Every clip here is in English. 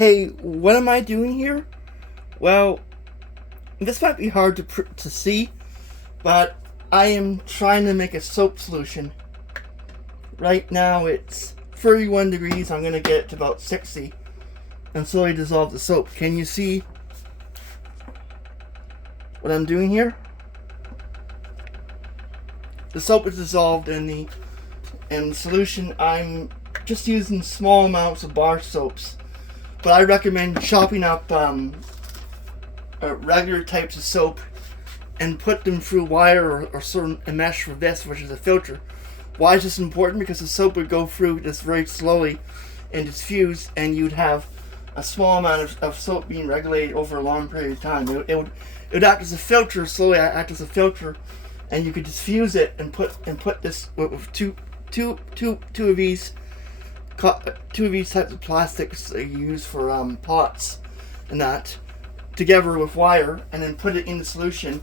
Okay, what am I doing here? Well, this might be hard to see, but I am trying to make a soap solution. Right now it's 31 degrees. I'm going to get it to about 60 and slowly dissolve the soap. Can you see what I'm doing here? The soap is dissolved in the solution. I'm just using small amounts of bar soaps, but I recommend chopping up regular types of soap and put them through wire or certain a mesh for this, which is a filter. Why is this important? Because the soap would go through this very slowly and diffuse, and you'd have a small amount of soap being regulated over a long period of time. It would act as a filter, slowly act as a filter, and you could diffuse it and put this with two of these types of plastics that you use for pots and that together with wire, and then put it in the solution,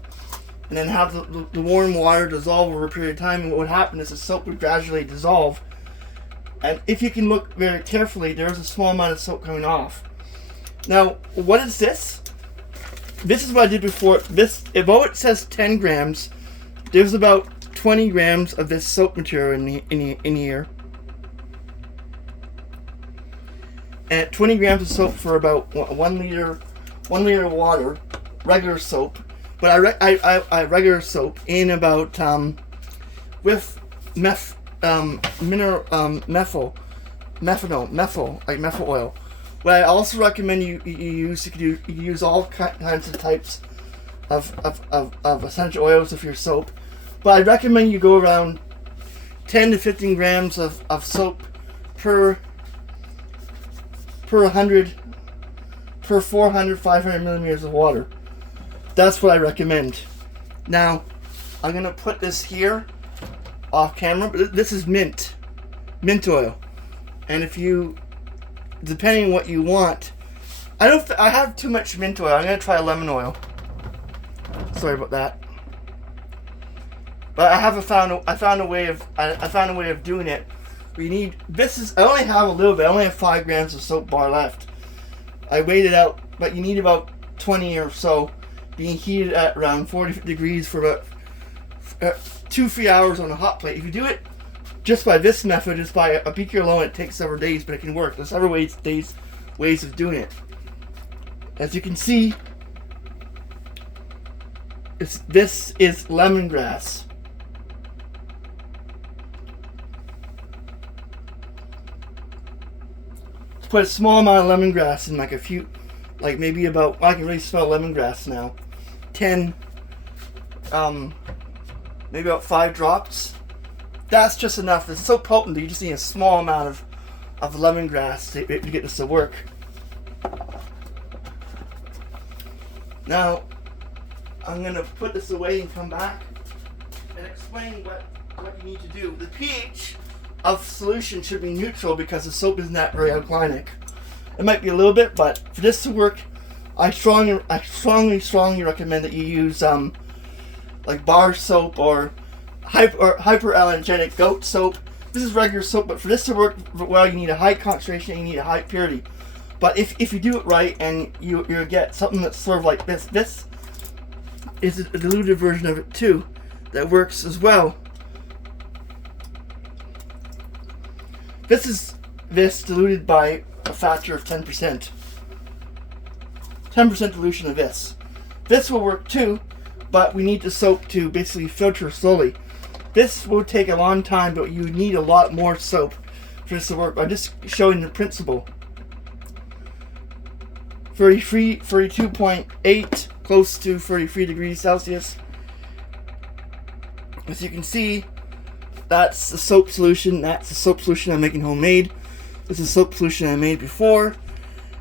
and then have the warm water dissolve over a period of time. And what would happen is the soap would gradually dissolve, and if you can look very carefully, there's a small amount of soap coming off. Now, what is this? This is what I did before. This, although it says 10 grams, there's about 20 grams of this soap material in here. And 20 grams of soap for about 1 liter of water, regular soap. But I regular soap in about with methyl oil. What I also recommend you use all kinds of types of essential oils of your soap, but I recommend you go around 10 to 15 grams of soap per 400, 500 millimeters of water. That's what I recommend. Now, I'm gonna put this here off camera, but this is mint oil, and if you, depending on what you want, I have too much mint oil. I'm gonna try lemon oil. Sorry about that, but I found a way of doing it. We need, I only have a little bit. I only have 5 grams of soap bar left. I weighed it out, but you need about 20 or so, being heated at around 40 degrees for about 2-3 hours on a hot plate. If you do it just by this method, just by a beaker alone, it takes several days, but it can work. There's several ways of doing it. As you can see, this is lemongrass. Put a small amount of lemongrass in, like a few, like maybe about, I can really smell lemongrass now. 10, maybe about 5 drops. That's just enough. It's so potent that you just need a small amount of lemongrass to get this to work. Now, I'm going to put this away and come back and explain what you need to do. The pH of solution should be neutral because the soap is not very alkalinic. It might be a little bit, but for this to work, I strongly recommend that you use like bar soap or hypo-allergenic goat soap. This is regular soap, but for this to work well, you need a high concentration and you need a high purity. But if you do it right, and you get something that's sort of like this. This is a diluted version of it too that works as well. This is diluted by a factor of 10%. 10% dilution of this. This will work too, but we need the soap to basically filter slowly. This will take a long time, but you need a lot more soap for this to work. I'm just showing the principle. 32.8, close to 33 degrees Celsius. As you can see, that's the soap solution. That's the soap solution I'm making homemade. This is soap solution I made before.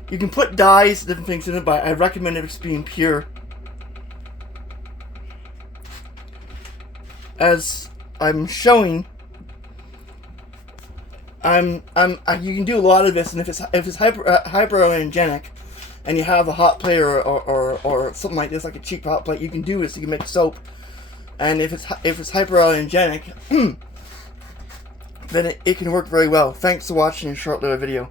You can put dyes, different things in it, but I recommend it being pure. As I'm showing, you can do a lot of this, and if it's hypo-allergenic, and you have a hot plate or something like this, like a cheap hot plate, you can do this. You can make soap, and if it's hypo-allergenic, then it can work very well. Thanks for watching a short little video.